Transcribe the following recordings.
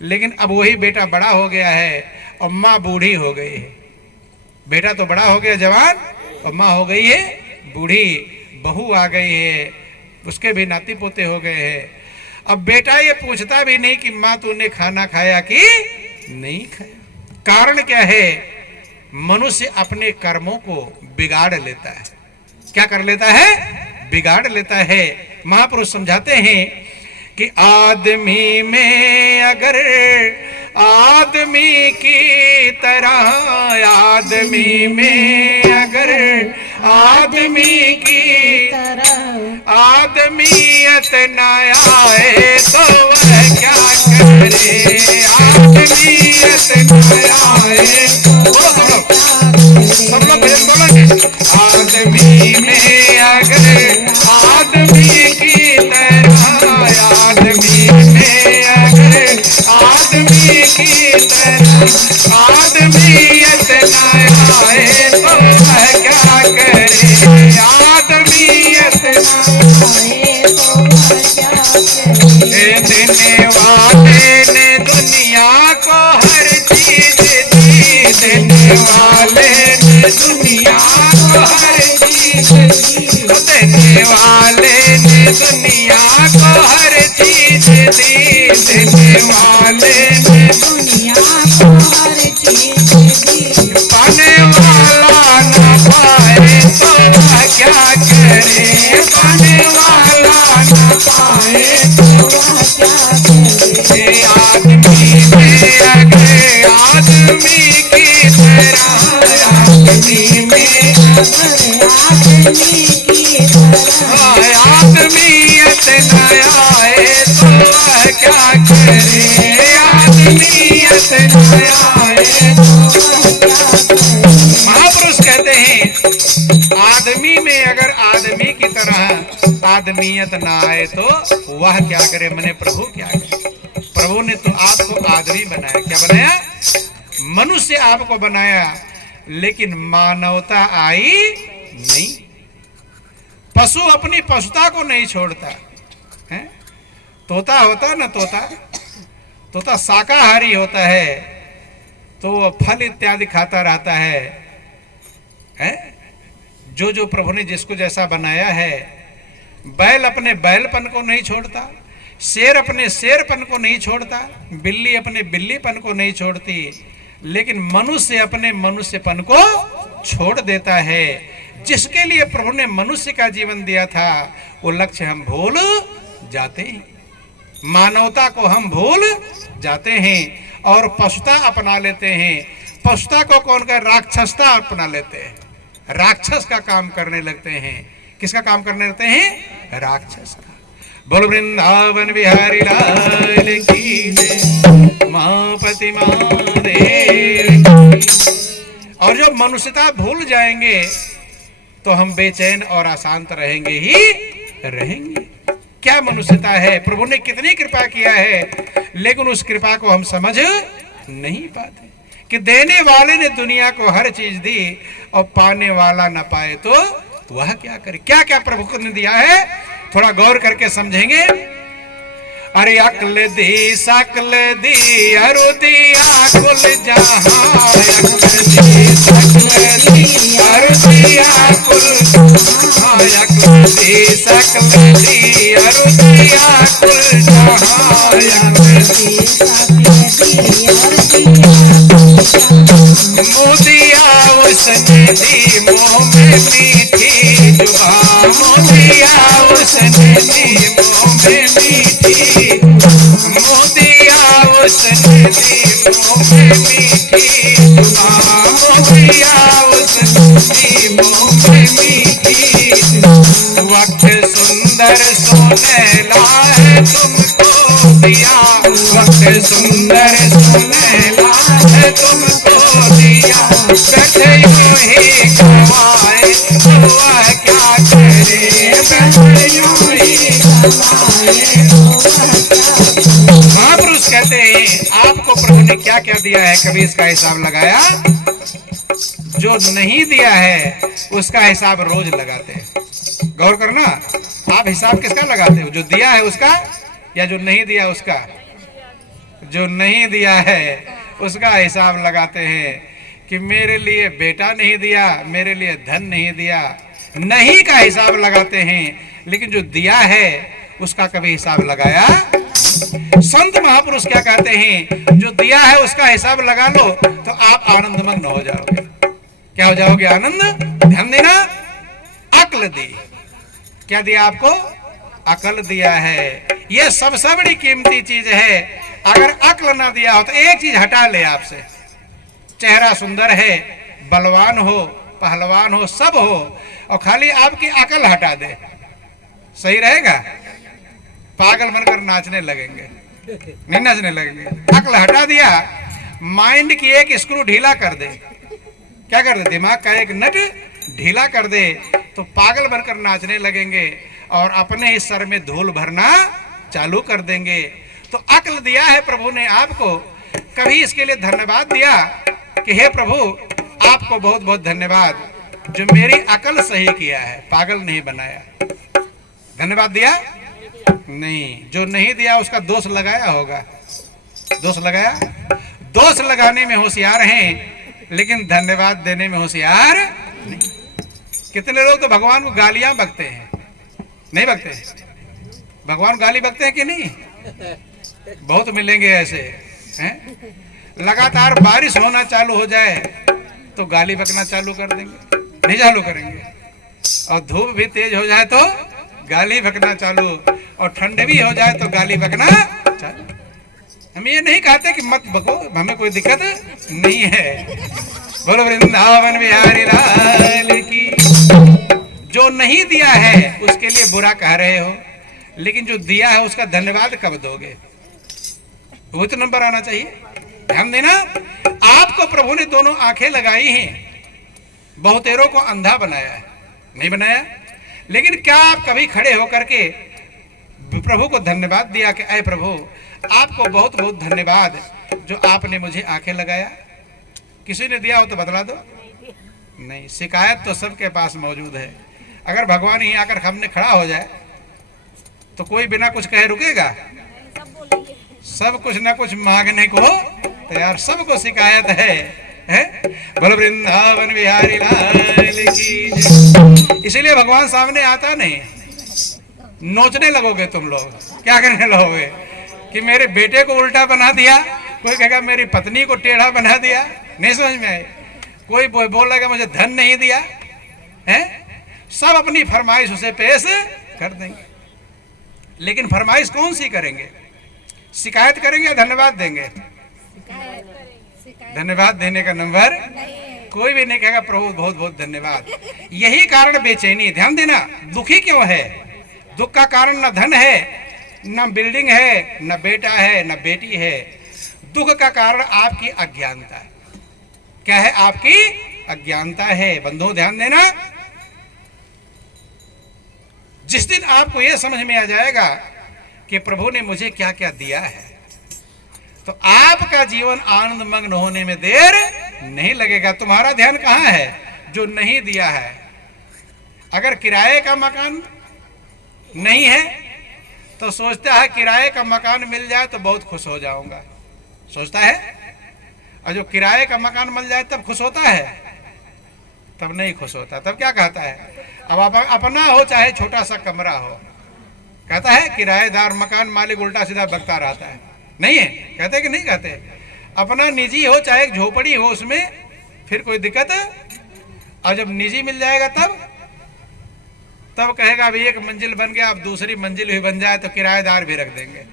लेकिन अब वही बेटा बड़ा हो गया है और माँ बूढ़ी हो गई है। बेटा तो बड़ा हो गया जवान और माँ हो गई है बूढ़ी, बहू आ गई है, उसके भी नाती पोते हो गए हैं। अब बेटा ये पूछता भी नहीं कि माँ तूने खाना खाया कि नहीं खाया। कारण क्या है? मनुष्य अपने कर्मों को बिगाड़ लेता है। क्या कर लेता है? बिगाड़ लेता है। महापुरुष समझाते हैं कि आदमी में अगर आदमी की तरह, आदमी में अगर आदमी की तरह आदमियत न आए तो वह क्या करे, आदमियत न आए सब लोग बोलेंगे। आदमी में अगर आदमी की तरह, आदमी में अगर आदमी की तरह आदमियत न आए तो वह क्या करे, आदमियत न आए तो वह क्या करे। देने वाले ने दुनिया को हर चीज दी, देने वाले ने दुनिया को हर चीज दी, देने वाले ने दुनिया को हर चीज दी, देने वाले ने दुनिया को हर चीज दी। पाने वाला न पाए तो वह क्या करे, पाने वाला न पाए तो वह क्या करे। आदमी में अगर आदमी की तरह, आदमी में अगर आदमी की तरह आदमियत न आए तो वह क्या करे, आदमियत न आए तो वह क्या करे। महापुरुष कहते हैं आदमी में अगर आदमी की तरह आदमियत न आए तो वह क्या करे, मने प्रभु क्या करे। प्रभु ने तो आपको आदमी बनाया, क्या बनाया? मनुष्य आपको बनाया, लेकिन मानवता आई नहीं। पशु अपनी पशुता को नहीं छोड़ता है। तोता होता ना, तोता शाकाहारी होता है तो वो फल इत्यादि खाता रहता है। जो जो प्रभु ने जिसको जैसा बनाया है। बैल अपने बैलपन को नहीं छोड़ता, शेर अपने शेरपन को नहीं छोड़ता, बिल्ली अपने बिल्लीपन को नहीं छोड़ती, लेकिन मनुष्य अपने मनुष्यपन को छोड़ देता है। जिसके लिए प्रभु ने मनुष्य का जीवन दिया था वो लक्ष्य हम भूल जाते हैं, मानवता को हम भूल जाते हैं और पशुता अपना लेते हैं। पशुता को कौन कर, राक्षसता अपना लेते हैं, राक्षस का काम करने लगते हैं। किसका काम करने लगते हैं? राक्षस का। बोल वृंदावन बिहारी लाल की जय, मापति महादेव। और जब मनुष्यता भूल जाएंगे तो हम बेचैन और अशांत रहेंगे ही रहेंगे। क्या मनुष्यता है? प्रभु ने कितनी कृपा किया है, लेकिन उस कृपा को हम समझ नहीं पाते कि देने वाले ने दुनिया को हर चीज दी और पाने वाला न पाए तो वह क्या करे। क्या क्या प्रभु ने दिया है, थोड़ा गौर करके समझेंगे। अरे अक्ल दी सकल दी अरु दिया कुल जहां, अक्ल दी सकल दी अरु दिया कुल जहां, अक्ल दी सकल दी अरु दिया कुल जहां, अक्ल दी सकल दी अरु दिया मोदिया उसने दी मुँह में मीठी जुबान, मोदिया उसने दी मुँह में मीठी, मोदिया उसने दी मुँह में मीठी जुबान, मोदिया उसने दी मुँह में मीठी। वक्त सुंदर सोनेला है तुमको दिया, वक्त सुंदर सोनेला है तुमको दिया, बैठे यूं ही गवाए तो वह क्या करे, बैठे यूं ही गवाए तो वह क्या करे। महापुरुष कहते हैं आपको प्रभु ने क्या क्या दिया है, कभी इसका हिसाब लगाया? जो नहीं दिया है उसका हिसाब रोज लगाते हैं। गौर करना, आप हिसाब किसका लगाते हो? जो दिया है उसका या जो नहीं दिया उसका? जो नहीं दिया है उसका हिसाब लगाते हैं कि मेरे लिए बेटा नहीं दिया, मेरे लिए धन नहीं दिया, नहीं का हिसाब लगाते हैं, लेकिन जो दिया है उसका कभी हिसाब लगाया। संत महापुरुष क्या कहते हैं, जो दिया है उसका हिसाब लगा लो तो आप आनंदमग्न हो जाओगे। क्या हो जाओगे? आनंद। ध्यान देना, अक्ल दी। क्या दिया आपको? अकल दिया है। यह सबसे बड़ी कीमती चीज है। अगर अक्ल ना दिया हो तो एक चीज हटा ले आपसे, चेहरा सुंदर है, बलवान हो, पहलवान हो, सब हो, और खाली आपकी अकल हटा दे, सही रहेगा? पागल बनकर नाचने लगेंगे, नहीं नाचने लगेंगे। अकल हटा दिया, माइंड की एक स्क्रू ढीला कर दे, क्या कर दे? दिमाग का एक नट ढीला कर दे, तो पागल बनकर नाचने लगेंगे और अपने ही सर में धूल भरना चालू कर देंगे। तो अक्ल दिया है प्रभु ने आपको, कभी इसके लिए धन्यवाद दिया कि हे प्रभु आपको बहुत बहुत धन्यवाद जो मेरी अकल सही किया है, पागल नहीं बनाया। धन्यवाद दिया? नहीं। जो नहीं दिया उसका दोष लगाया होगा। दोष लगाया? दोष लगाने में होशियार हैं, लेकिन धन्यवाद देने में होशियार नहीं। कितने लोग तो भगवान को गालियां बकते हैं, नहीं बकते? भगवान गाली बकते हैं कि नहीं? बहुत मिलेंगे ऐसे हैं। लगातार बारिश होना चालू हो जाए तो गाली बकना चालू कर देंगे, नहीं चालू करेंगे? और धूप भी तेज हो जाए तो गाली बकना चालू, और ठंड भी हो जाए तो गाली बकना चालू। हम ये नहीं कहते कि मत बको, हमें कोई दिक्कत नहीं है। बोलो वृंदावन बिहारी लाल की। जो नहीं दिया है उसके लिए बुरा कह रहे हो, लेकिन जो दिया है उसका धन्यवाद कब दोगे? वो तो नंबर आना चाहिए। ध्यान देना, आपको प्रभु ने दोनों आंखें लगाई हैं, बहुतेरों को अंधा बनाया है, नहीं बनाया? लेकिन क्या आप कभी खड़े होकर के प्रभु को धन्यवाद दिया कि ऐ प्रभु आपको बहुत बहुत धन्यवाद जो आपने मुझे आंखें लगाया? किसी ने दिया हो तो बतला दो। नहीं। शिकायत तो सबके पास मौजूद है। अगर भगवान ही आकर सामने खड़ा हो जाए तो कोई बिना कुछ कहे रुकेगा? सब कुछ ना कुछ मांगने को तैयार, सबको शिकायत है? बोलो वृंदावन बिहारी लाल की जय। इसीलिए भगवान सामने आता नहीं। नोचने लगोगे तुम लोग, क्या करने लगोगे कि मेरे बेटे को उल्टा बना दिया, कोई कहेगा मेरी पत्नी को टेढ़ा बना दिया, नहीं समझ में आए? कोई बोलेगा मुझे धन नहीं दिया है। सब अपनी फरमाइश उसे पेश कर देंगे, लेकिन फरमाइश कौन सी करेंगे? शिकायत करेंगे या धन्यवाद देंगे? धन्यवाद देने का नंबर कोई भी नहीं कहेगा प्रभु बहुत बहुत धन्यवाद। यही कारण बेचैनी। ध्यान देना, दुखी क्यों है? दुख का कारण न धन है, न बिल्डिंग है, न बेटा है, न बेटी है। दुख का कारण आपकी अज्ञानता है। क्या है? आपकी अज्ञानता है। बंधुओं ध्यान देना, जिस दिन आपको यह समझ में आ जाएगा कि प्रभु ने मुझे क्या क्या दिया है, तो आपका जीवन आनंद मग्न होने में देर नहीं लगेगा। तुम्हारा ध्यान कहां है? जो नहीं दिया है। अगर किराए का मकान नहीं है तो सोचता है किराए का मकान मिल जाए तो बहुत खुश हो जाऊंगा, सोचता है। और जो किराए का मकान मिल जाए तब खुश होता है? तब नहीं खुश होता। तब क्या कहता है? अब अपना हो चाहे छोटा सा कमरा हो, कहता है किराएदार मकान मालिक उल्टा सीधा बकता रहता है, नहीं है? कहते कि नहीं कहते? अपना निजी हो चाहे एक झोपड़ी हो, उसमें फिर कोई दिक्कत। और जब निजी मिल जाएगा तब कहेगा अभी एक मंजिल बन गया, अब दूसरी मंजिल भी बन जाए तो किराएदार भी रख देंगे,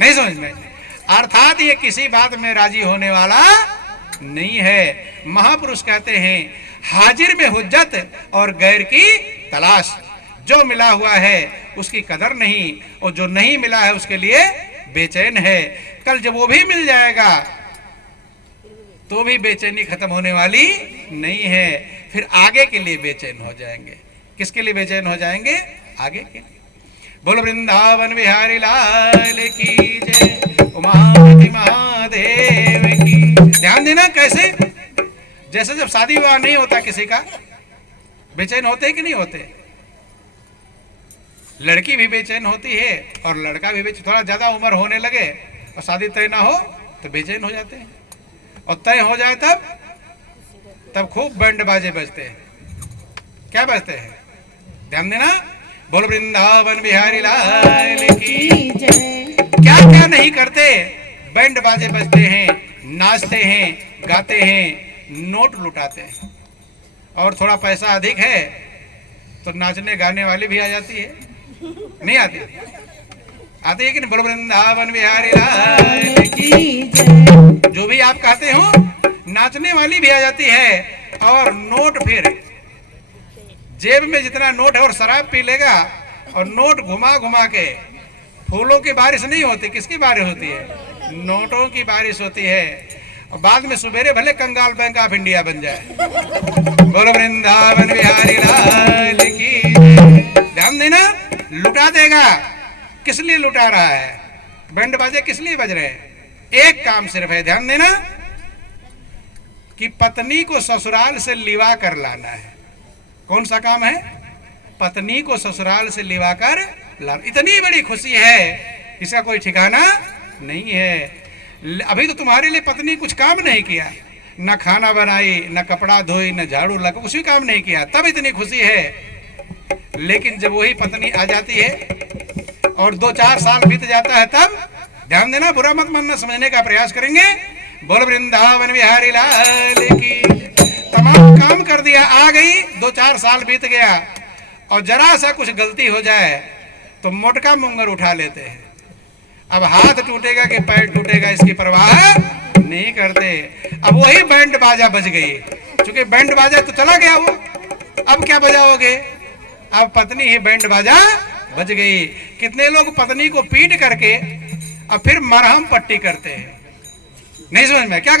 नहीं समझ में? अर्थात ये किसी बात में राजी होने वाला नहीं है। महापुरुष कहते हैं हाजिर में हुज्जत और गैर की तलाश। जो मिला हुआ है उसकी कदर नहीं, और जो नहीं मिला है उसके लिए बेचैन है। कल जब वो भी मिल जाएगा तो भी बेचैनी खत्म होने वाली नहीं है। फिर आगे के लिए बेचैन हो जाएंगे। किसके लिए बेचैन हो जाएंगे? आगे के लिए। बोलो वृंदावन बिहारी लाल की जय, उमापति महादेव की। ध्यान देना कैसे? जैसे जब शादी विवाह नहीं होता किसी का, बेचैन होते हैं कि नहीं होते? लड़की भी बेचैन होती है और लड़का भी बेचैन। थोड़ा ज्यादा उम्र होने लगे और शादी तय ना हो तो बेचैन हो जाते हैं, और तय हो जाए तब खूब बैंड बाजे बजते हैं। क्या बजते हैं? ध्यान देना, बोल वृंदावन बिहारी लाल की जय। क्या क्या नहीं करते, बैंड बाजे बजते हैं, नाचते हैं, गाते हैं, नोट लुटाते हैं। और थोड़ा पैसा अधिक है तो नाचने गाने वाली भी आ जाती है, नहीं आती? आती है कि नहीं? बोल वृंदावन बिहारी लाल की जय। जो भी आप कहते हो नाचने वाली भी आ जाती है, और नोट फिर जेब में जितना नोट है और शराब पी लेगा, और नोट घुमा घुमा के, फूलों की बारिश नहीं होती, किसकी बारिश होती है? नोटों की बारिश होती है। और बाद में सुबेरे भले कंगाल बैंक ऑफ इंडिया बन जाए। बोलो वृंदावन बिहारी लाल की। ध्यान देना, लुटा देगा। किस लिए लुटा रहा है? बैंड बाजे किस लिए बज रहे हैं? एक काम सिर्फ है, ध्यान देना, कि पत्नी को ससुराल से लिवा कर लाना है। कौन सा काम है? पत्नी को ससुराल से लिवा कर लाना। इतनी बड़ी खुशी है, इसका कोई ठिकाना नहीं है। अभी तो तुम्हारे लिए पत्नी कुछ काम नहीं किया, न खाना बनाई, न कपड़ा धोई, न झाड़ू लगा, कुछ भी काम नहीं किया, तब इतनी खुशी है। लेकिन जब वही पत्नी आ जाती है और 2-4 साल बीत जाता है, तब ध्यान देना, बुरा मत मानना, समझने का प्रयास करेंगे। बोल वृंदावन बिहारी लाल की। तमाम काम कर दिया, आ गई, 2-4 साल बीत गया, और जरा सा कुछ गलती हो जाए तो मोटका मुंगर उठा लेते हैं। अब हाथ टूटेगा कि पैर टूटेगा इसकी परवाह नहीं करते। अब वही बैंड बाजा बज गई, क्योंकि बैंड बाजा तो चला गया वो, अब क्या बजाओगे? अब पत्नी ही बैंड बाजा बज गई। कितने लोग पत्नी को पीट करके अब फिर मरहम पट्टी करते हैं, नहीं समझ में क्या कर